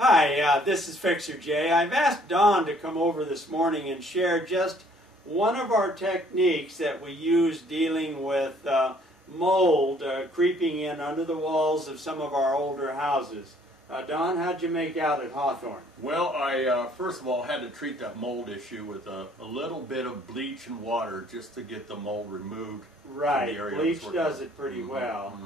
Hi, this is Fixer Jay. I've asked Don to come over this morning and share just one of our techniques that we use dealing with mold creeping in under the walls of some of our older houses. Don, how'd you make out at Hawthorne? Well, I first of all had to treat that mold issue with a little bit of bleach and water just to get the mold removed. Right, from the area bleach does it pretty well.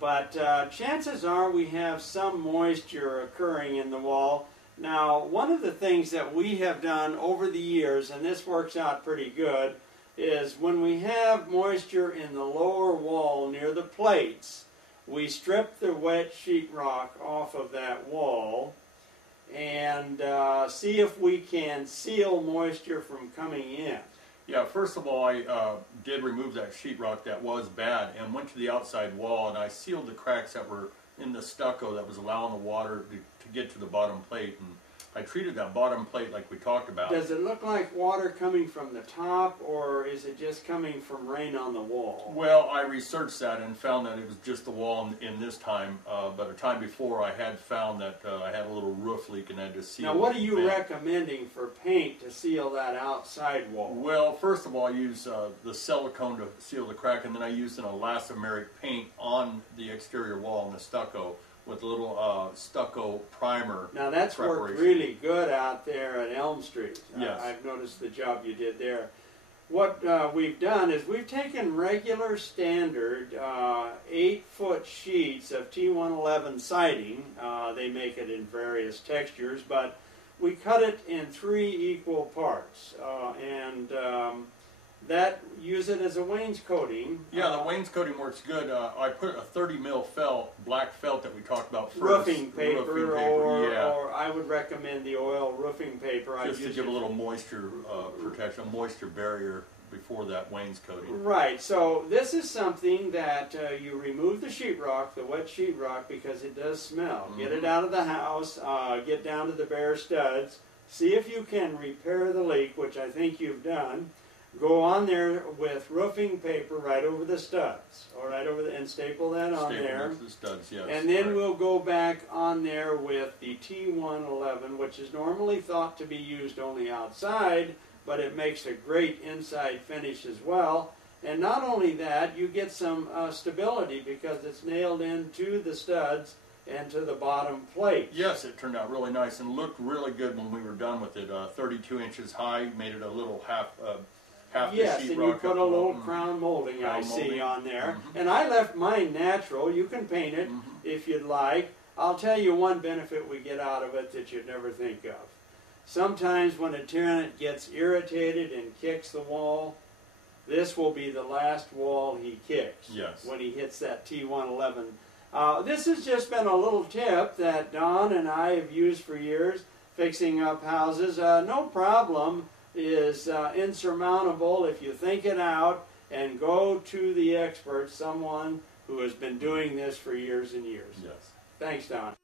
But chances are we have some moisture occurring in the wall. Now, one of the things that we have done over the years, and this works out pretty good, is when we have moisture in the lower wall near the plates, we strip the wet sheetrock off of that wall and see if we can seal moisture from coming in. Yeah, first of all, I did remove that sheetrock that was bad and went to the outside wall, and I sealed the cracks that were in the stucco that was allowing the water to get to the bottom plate. And I treated that bottom plate like we talked about. Does it look like water coming from the top, or is it just coming from rain on the wall? Well, I researched that and found that it was just the wall in this time, but a time before I had found that I had a little roof leak and I had to seal it. Now, what are you recommending for paint to seal that outside wall? Well, first of all, I use the silicone to seal the crack, and then I used an elastomeric paint on the exterior wall in the stucco with a little stucco primer. Now that's worked really good out there at Elm Street. Yes. I've noticed the job you did there. What we've done is we've taken regular standard 8-foot sheets of T111 siding. They make it in various textures, but we cut it in 3 equal parts that use it as a wainscoting. Yeah, the wainscoting works good. I put a 30 mil felt, black felt that we talked about first. Roofing paper, or I would recommend the oil roofing paper. Just to give a little moisture protection, a moisture barrier before that wainscoting. Right, so this is something that you remove the sheetrock, the wet sheetrock, because it does smell. Get it out of the house, get down to the bare studs, see if you can repair the leak, which I think you've done. Go on there with roofing paper right over the studs, or right over and staple that on there. The studs, yes. And then we'll go back on there with the T111, which is normally thought to be used only outside, but it makes a great inside finish as well. And not only that, you get some stability because it's nailed into the studs and to the bottom plate. Yes, it turned out really nice and looked really good when we were done with it. 32 inches high, made it a little half yes, and you put a little crown molding I see on there. And I left mine natural. You can paint it if you'd like. I'll tell you one benefit we get out of it that you'd never think of. Sometimes when a tenant gets irritated and kicks the wall, this will be the last wall he kicks when he hits that T111. This has just been a little tip that Don and I have used for years, fixing up houses. No problem is insurmountable if you think it out and go to the expert, someone who has been doing this for years and years. Yes. Thanks, Don.